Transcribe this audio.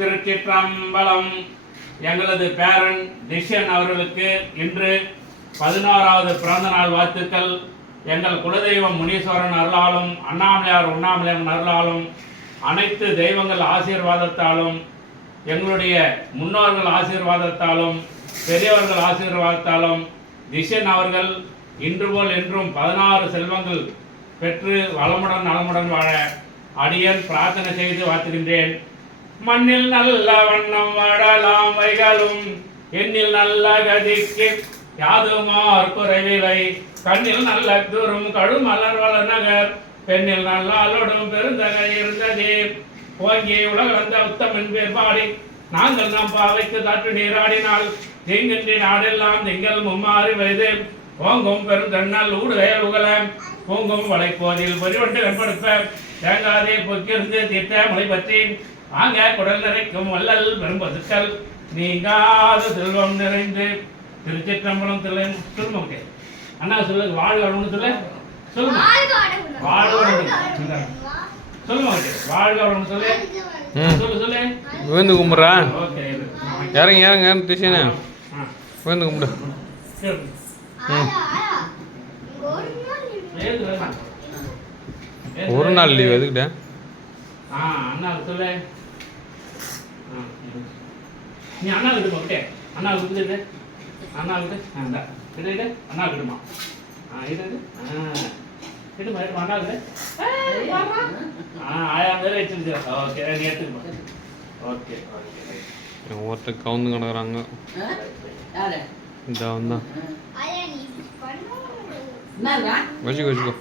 திருச்சிற்றம்பலம். எங்களது பேரன் திஷன் அவர்களுக்கு இன்று 16வது பிறந்த நாள் வாழ்த்துக்கள். எங்கள் குலதெய்வம் முனீஸ்வரன் அருளாலும் அண்ணாமலையார் உண்ணாமலையார் அருளாலும் அனைத்து தெய்வங்கள் ஆசீர்வாதத்தாலும் எங்களுடைய முன்னோர்கள் ஆசீர்வாதத்தாலும் பெரியவர்கள் ஆசீர்வாதத்தாலும் திஷன் அவர்கள் இன்று போல் என்றும் 16 செல்வங்கள் பெற்று வளமுடன் நலமுடன் வாழ அடியேன் பிரார்த்தனை செய்து வாழ்த்துகின்றேன். மண்ணில் நல்ல வண்ணம் வாழலாம் வைகளும் எண்ணில் நல்ல கதிக்கு யாதுமார் குறைவில்லை கண்ணில் நல்ல தூரும் கழுமலர் வள நகர் பெண்ணில் நல்லாளோடும் பெருந்தகை இருந்ததே ஓங்கி உலகளந்த உத்தமன் பேர் பாடி நாங்கள் நம் பாவைக்கு தட்டு நீராடினால் தீங்கின்றி நாடெல்லாம் திங்கள் மும்மாறி வயது ஓங்கும் பெருந்தண்ணல் ஊடுகையல் உகல பூங்கும் வளைப்போதில் பொறிவண்டு கண்படுப்ப தேங்காதே பொக்கிருந்து தீர்த்த மொழி பற்றி வாங்க குடல் நிறைக்கும் வள்ளல் பெரும்பதுக்கள் நீங்காத செல்வம் நிறைந்து திருச்சிற்றம்பலம் சொல்லுங்க அண்ணா சொல்லு வாழ்க வளமுடன் சொல்லு சொல்லுங்க வாழ்க வளமுடன் சொல்லுங்க வாழ்க வளமுடன் சொல்லு சொல்லு சொல்லு விழுந்து கும்பிட்றா. ஓகே இறங்க இறங்க டிஷனு விழுந்து கும்பிடு. ஒரு நாள் லீவ் எதுக்கிட்ட? அண்ணா சொல்லு நீ அண்ணா விடுமா ஓகே அண்ணா விட்டு அண்ணா விட்டு அண்ணா கிட்ட அண்ணா விடுமா இது கிட்டுமா அண்ணா விடு ஆயிரம் பேர் வச்சிருந்து ஓகே நீ எடுத்துக்குமா ஓகே ஓகே ஒருத்தர் கவுந்து கிடக்குறாங்க. இதான் வச்சுக்கோ வச்சுக்கோ.